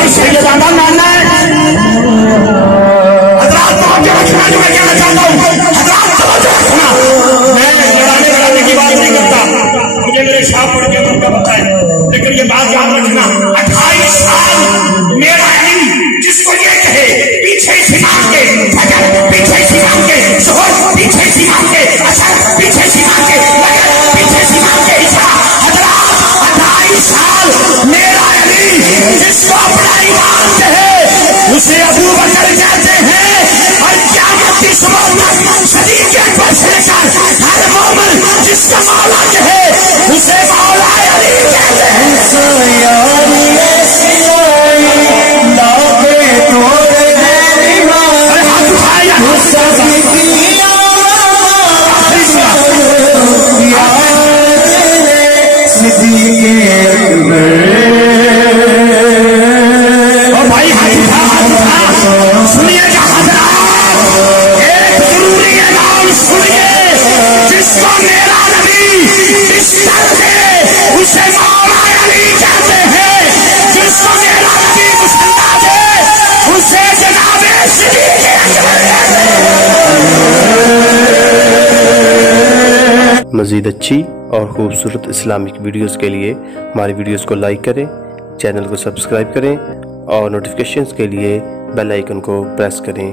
اور سیدہ ماننا ہے۔ حضرات توجہ رکھنا، جو میں کہنا چاہتا ہوں، حضرات توجہ رکھنا، میں لڑانے کی بات نہیں کرتا، مجھے میرے شاہ پڑھ کے ان کا پتہ ہے، لیکن یہ بات یاد رکھنا، 28 سال میرا علم جس کو یہ کہے پیچھے سیمان کے فجر، پیچھے سیمان کے ظہر، پیچھے سیمان کے عصر، پیچھے سیمان کے مغرب، پیچھے سیمان کے عشاء، حضرات 28 سال میرا علم جس کو اپنا ایمان کہے اسے ابو بکر کہتے ہیں، اور قیامت کی صبح تک صدیق اکبر سے لے کر ہر مومن جس کا مولا کہے اسے مولا علی کہتے ہیں۔ اور بھائی سنیے گا حضرات، ایک ضروری اعلان سنیے، جس کو میرا نبی بستر دے اسے مولا علی کہتے ہیں، جس کو میرا نبی مصلی دے اسے جناب صدیق اکبر کہتے ہیں۔ مزید اچھی اور خوبصورت اسلامک ویڈیوز کے لیے ہماری ویڈیوز کو لائک کریں، چینل کو سبسکرائب کریں اور نوٹیفیکیشنز کے لیے بیل آئیکن کو پریس کریں۔